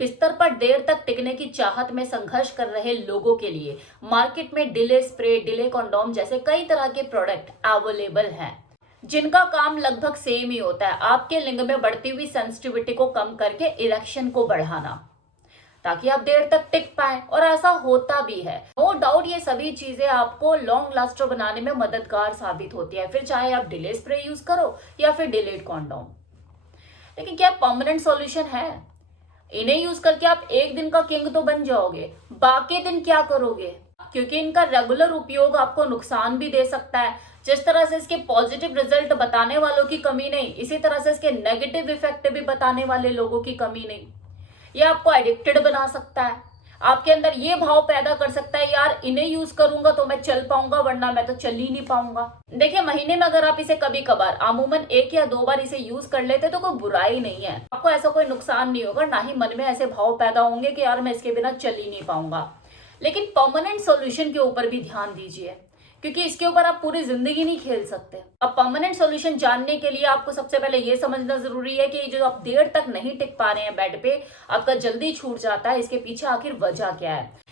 बिस्तर पर देर तक टिकने की चाहत में संघर्ष कर रहे लोगों के लिए मार्केट में डिले स्प्रे, डिले कंडोम जैसे कई तरह के प्रोडक्ट अवेलेबल हैं, जिनका काम लगभग सेम ही होता है, आपके लिंग में बढ़ती हुई सेंसिटिविटी को कम करके इरेक्शन को बढ़ाना, ताकि आप देर तक टिक पाए। और ऐसा होता भी है। नो डाउट ये सभी चीजें आपको लॉन्ग लास्टर बनाने में मददगार साबित होती है, फिर चाहे आप डिले स्प्रे यूज करो या फिर डिलेड कॉन्डोम। लेकिन क्या परमानेंट सॉल्यूशन है? इन्हें यूज करके आप एक दिन का किंग तो बन जाओगे, बाकी दिन क्या करोगे? क्योंकि इनका रेगुलर उपयोग आपको नुकसान भी दे सकता है। जिस तरह से इसके पॉजिटिव रिजल्ट बताने वालों की कमी नहीं, इसी तरह से इसके नेगेटिव इफेक्ट भी बताने वाले लोगों की कमी नहीं। ये आपको एडिक्टेड बना सकता है, आपके अंदर ये भाव पैदा कर सकता है, यार इन्हें यूज करूंगा तो मैं चल पाऊंगा, वरना मैं तो चल ही नहीं पाऊंगा। देखिए, महीने में अगर आप इसे कभी कभार अमूमन 1 या 2 बार इसे यूज कर लेते तो कोई बुराई नहीं है, आपको ऐसा कोई नुकसान नहीं होगा, ना ही मन में ऐसे भाव पैदा होंगे कि यार मैं इसके बिना चल ही नहीं पाऊंगा। लेकिन परमानेंट सॉल्यूशन के ऊपर भी ध्यान दीजिए, क्योंकि इसके ऊपर आप पूरी जिंदगी नहीं खेल सकते। अब परमानेंट सॉल्यूशन जानने के लिए आपको सबसे पहले ये समझना जरूरी है कि जो आप देर तक नहीं टिक पा रहे हैं बेड पे, आपका जल्दी छूट जाता है, इसके पीछे आखिर वजह क्या है।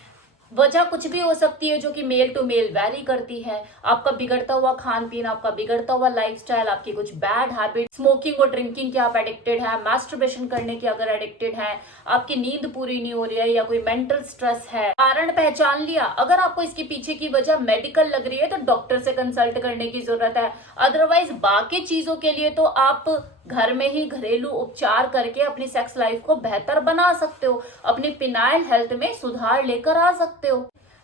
वजह कुछ भी हो सकती है, जो कि मेल टू मेल वैरी करती है। आपका बिगड़ता हुआ खान पीन, आपका बिगड़ता हुआ लाइफस्टाइल, आपकी कुछ बैड हैबिट, स्मोकिंग और ड्रिंकिंग के आप एडिक्टेड हैं, मास्टरबेशन करने की अगर एडिक्टेड हैं, आपकी नींद पूरी नहीं हो रही है, या कोई मेंटल स्ट्रेस है। कारण पहचान लिया, अगर आपको इसके पीछे की वजह मेडिकल लग रही है तो डॉक्टर से कंसल्ट करने की जरूरत है। अदरवाइज बाकी चीजों के लिए तो आप घर में ही घरेलू उपचार करके अपनी सेक्स लाइफ को बेहतर बना सकते हो, अपनी पिनाइल हेल्थ में सुधार लेकर आ सकते हो।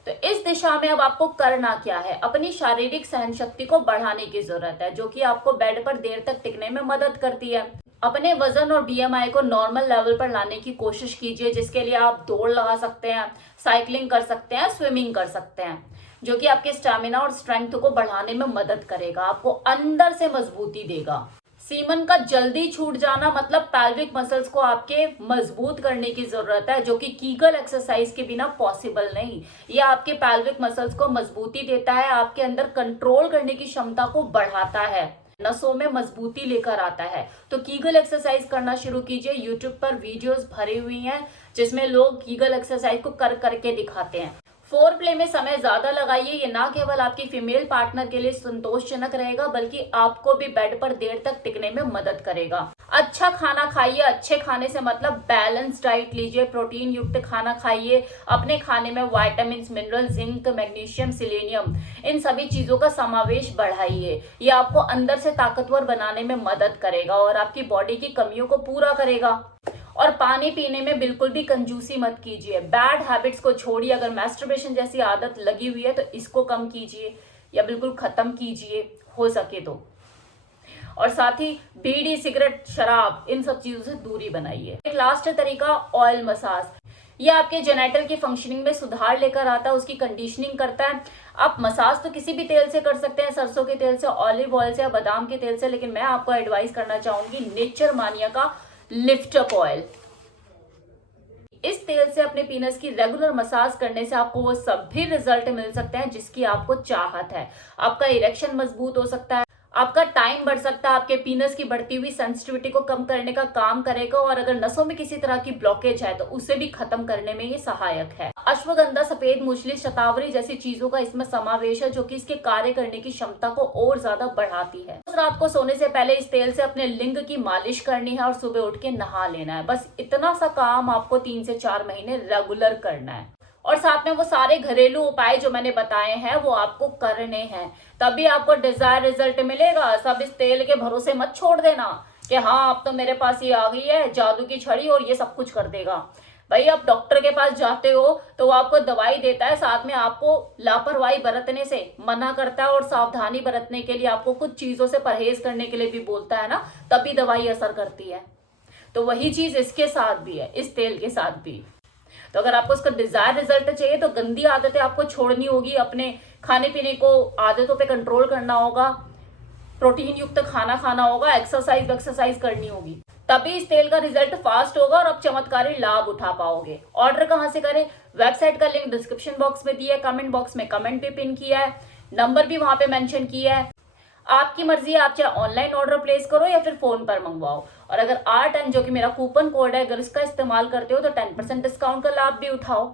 तो इस दिशा में अब आपको करना क्या है? अपनी शारीरिक सहन शक्ति को बढ़ाने की जरूरत है, जो कि आपको बेड पर देर तक टिकने में मदद करती है। अपने वजन और बीएमआई को नॉर्मल लेवल पर लाने की कोशिश कीजिए, जिसके लिए आप दौड़ लगा सकते हैं, साइकिलिंग कर सकते हैं, स्विमिंग कर सकते हैं, जो कि आपके स्टैमिना और स्ट्रेंथ को बढ़ाने में मदद करेगा, आपको अंदर से मजबूती देगा। सीमन का जल्दी छूट जाना मतलब पैल्विक मसल्स को आपके मजबूत करने की जरूरत है, जो कि कीगल एक्सरसाइज के बिना पॉसिबल नहीं। यह आपके पैल्विक मसल्स को मजबूती देता है, आपके अंदर कंट्रोल करने की क्षमता को बढ़ाता है, नसों में मजबूती लेकर आता है। तो कीगल एक्सरसाइज करना शुरू कीजिए। यूट्यूब पर वीडियोस भरी हुई हैं जिसमें लोग कीगल एक्सरसाइज को कर करके दिखाते हैं। फोर प्ले में समय ज्यादा लगाइए, ये ना केवल आपकी फीमेल पार्टनर के लिए संतोषजनक रहेगा, बल्कि आपको भी बेड पर देर तक टिकने में मदद करेगा। अच्छा खाना खाइए, अच्छे खाने से मतलब बैलेंस डाइट लीजिए, प्रोटीन युक्त खाना खाइए, अपने खाने में vitamin, mineral, zinc, magnesium, selenium, इन सभी चीजों का समावेश बढ़ाइए। ये आपको अंदर से ताकतवर बनाने में मदद करेगा और आपकी बॉडी की कमियों को पूरा करेगा। और पानी पीने में बिल्कुल भी कंजूसी मत कीजिए, बैड हैबिट्स को छोड़िए। अगर मैस्टरबेशन जैसी आदत लगी हुई है तो इसको कम कीजिए या बिल्कुल खत्म कीजिए हो सके तो। और साथ ही बीड़ी, सिगरेट, शराब, इन सब चीजों से दूरी बनाइए। एक लास्ट तरीका, ऑयल मसाज। ये आपके जेनेटल की फंक्शनिंग में सुधार लेकर आता है, उसकी कंडीशनिंग करता है। आप मसाज तो किसी भी तेल से कर सकते हैं, सरसों के तेल से, ऑलिव ऑयल से या बादाम के तेल से, लेकिन मैं आपको एडवाइस करना चाहूंगी नेचर मानिया का लिफ्ट अप ऑयल। इस तेल से अपने पीनस की रेगुलर मसाज करने से आपको वो सभी रिजल्ट मिल सकते हैं जिसकी आपको चाहत है। आपका इरेक्शन मजबूत हो सकता है, आपका टाइम बढ़ सकता है, आपके पीनस की बढ़ती हुई सेंसिटिविटी को कम करने का काम करेगा, और अगर नसों में किसी तरह की ब्लॉकेज है तो उसे भी खत्म करने में ये सहायक है। अश्वगंधा, सफेद मूसली, शतावरी जैसी चीजों का इसमें समावेश है, जो कि इसके कार्य करने की क्षमता को और ज्यादा बढ़ाती है। रात को सोने से पहले इस तेल से अपने लिंग की मालिश करनी है और सुबह उठ के नहा लेना है। बस इतना सा काम आपको 3 से 4 महीने रेगुलर करना है, और साथ में वो सारे घरेलू उपाय जो मैंने बताए हैं वो आपको करने हैं, तभी आपको डिजायर रिजल्ट मिलेगा। सब इस तेल के भरोसे मत छोड़ देना कि हाँ अब तो मेरे पास ये आ गई है जादू की छड़ी और ये सब कुछ कर देगा। भाई, आप डॉक्टर के पास जाते हो तो वो आपको दवाई देता है, साथ में आपको लापरवाही बरतने से मना करता है और सावधानी बरतने के लिए आपको कुछ चीजों से परहेज करने के लिए भी बोलता है ना, तभी दवाई असर करती है। तो वही चीज इसके साथ भी है, इस तेल के साथ भी। तो अगर आपको उसका डिजायर रिजल्ट चाहिए तो गंदी आदतें आपको छोड़नी होगी, अपने खाने पीने को आदतों पे कंट्रोल करना होगा, प्रोटीन युक्त खाना खाना होगा, एक्सरसाइज करनी होगी, तभी इस तेल का रिजल्ट फास्ट होगा और आप चमत्कारी लाभ उठा पाओगे। ऑर्डर कहां से करें? वेबसाइट का लिंक डिस्क्रिप्शन बॉक्स में दिया है, कमेंट बॉक्स में कमेंट भी पिन किया है, नंबर भी वहां पे मेंशन किया है। आपकी मर्जी है, आप चाहे ऑनलाइन ऑर्डर प्लेस करो या फिर फोन पर मंगवाओ। और अगर R10 जो कि मेरा कूपन कोड है, अगर इसका इस्तेमाल करते हो तो 10% डिस्काउंट का लाभ भी उठाओ।